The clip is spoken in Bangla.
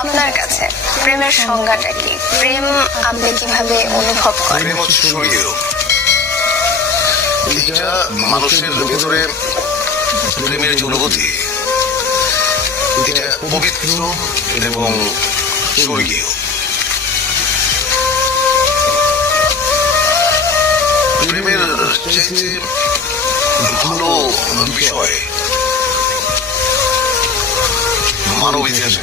আপনার কাছে প্রেমের সংজ্ঞাটা কি? প্রেম আপনি কীভাবে অনুভব করেন? এটা মানুষের ভেতরে প্রেমের যে অনুভূতি, এটা পবিত্র এবং স্বর্গীয়। প্রেমের চাইতে ভালো বিষয় মানব ইতিহাসে।